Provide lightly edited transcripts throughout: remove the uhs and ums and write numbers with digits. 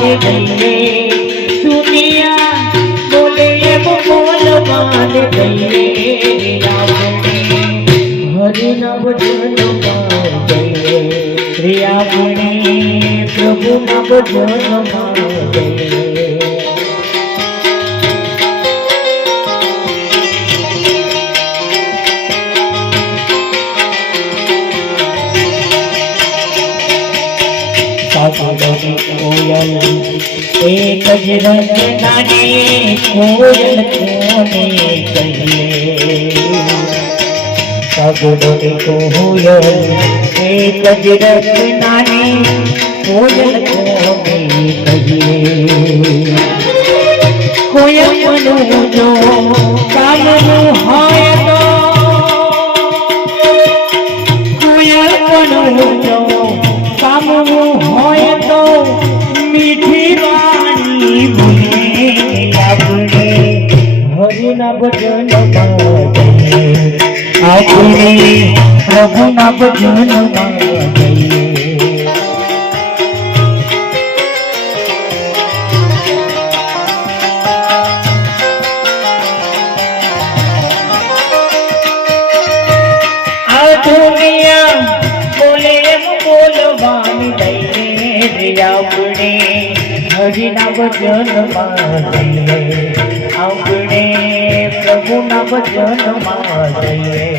गईले दुनिया बोले बोलवान गईले हरि नव जन गईले प्रिया गुणे प्रभु नव जन गईले कोयल एक रंगनाने कोयल कोने कहिए सगुनी कोयल एक रंगनाने कोयल कोने कहिए कोयल मनो जो कामनु है तो कोयल मनो जो कामनु है तो मीठी वाणी बोले अपने हरि नव जन गए अपने प्रभु नव जन गए दुनिया बोले बोलवान गए अपने हरि नव जन गए अपने प्रभु नव जन गए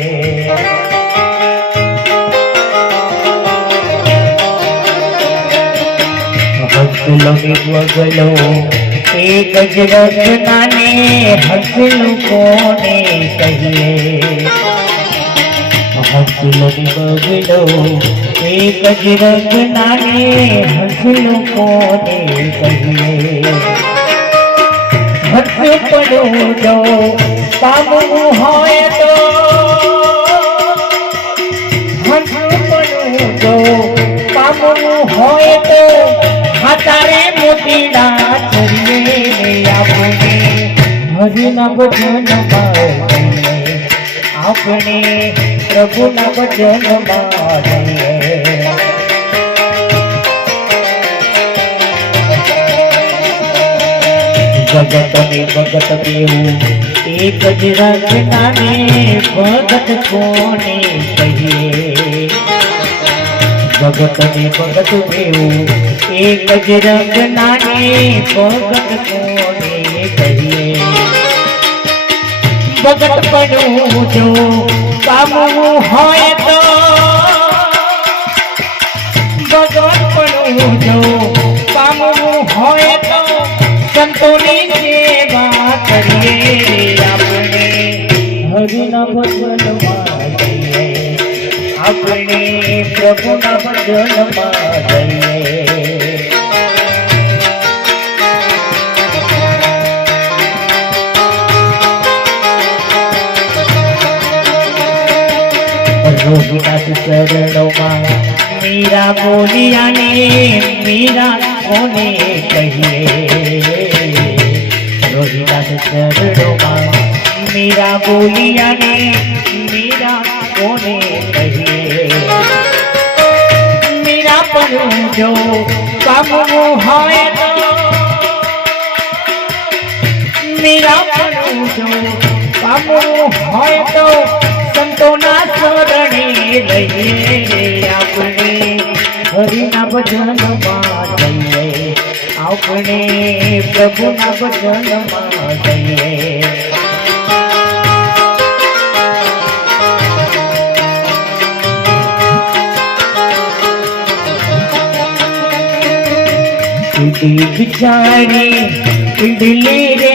हसलो बगलो एक रचनाने हसलो कोने कहिए हसलो बगलो एक रचनाने हसलो कोने कहिए हस पड़ो जो कामू है तो हस पड़ो जो कामू है तो हातारे मोतीड़ा चलिए अपने हरि नव जन गए अपने प्रभु नव जन गए जगत में भगत देव एक रचनाने भगत कोने कहिए जगत में भगत देव एक रचनाने भगत कोने कहिए भगत पड़ो जो कामू है तो भगत पड़ो जो कामू है तो संतोनी सेवा करिए अपने हरि नव जन गए अपने प्रभु नव जन गए रोहिदास चरणों में मीरा बोलिया ने मीरा कोने कहिए रोहिदास चरणों में मीरा बोलिया ने मीरा कोने कहिए मीरा पर जो कामू है तो मीरा पर जो कामू है तो संतोना शरणे लइए अपने हरि नव जन गए अपने प्रभु नव जन गए बिचारी इडली रे